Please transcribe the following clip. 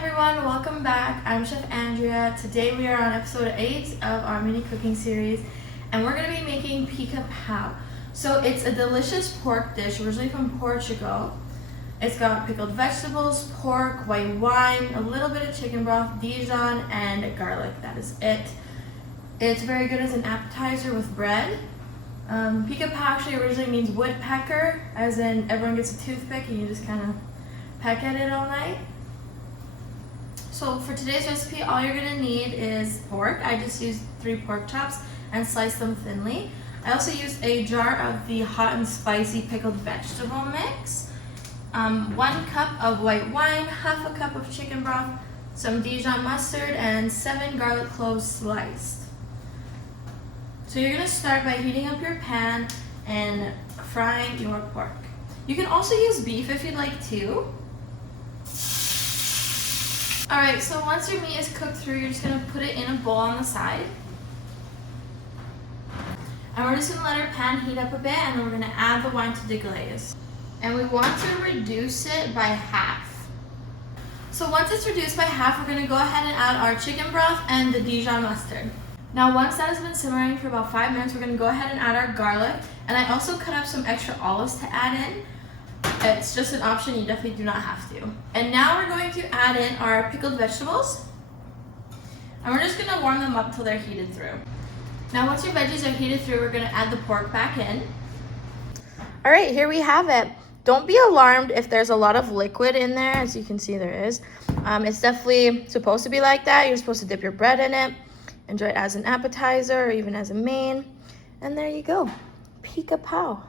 everyone, welcome back. I'm Chef Andrea. Today we are on episode 8 of our mini cooking series and we're going to be making Pica Pau. So it's a delicious pork dish originally from Portugal. It's got pickled vegetables, pork, white wine, a little bit of chicken broth, Dijon, and garlic. That is it. It's very good as an appetizer with bread. Pica Pau actually originally means woodpecker, as in everyone gets a toothpick and you just kind of peck at it all night. So for today's recipe, all you're gonna need is pork. I just used 3 pork chops and sliced them thinly. I also used a jar of the hot and spicy pickled vegetable mix, 1 cup of white wine, half a cup of chicken broth, some Dijon mustard, and 7 garlic cloves sliced. So you're gonna start by heating up your pan and frying your pork. You can also use beef if you'd like to. Alright, so once your meat is cooked through, you're just going to put it in a bowl on the side. And we're just going to let our pan heat up a bit, and then we're going to add the wine to Deglaze. And we want to reduce it by half. So once it's reduced by half, we're going to go ahead and add our chicken broth and the Dijon mustard. Now once that has been simmering for about 5 minutes, we're going to go ahead and add our garlic. And I also cut up some extra olives to add in. It's just an option, you definitely do not have to. And now we're going to add in our pickled vegetables. And we're just gonna warm them up till they're heated through. Now once your veggies are heated through, we're gonna add the pork back in. All right, here we have it. Don't be alarmed if there's a lot of liquid in there, as you can see there is. It's definitely supposed to be like that. You're supposed to dip your bread in it, enjoy it as an appetizer or even as a main. And there you go, Pica Pau.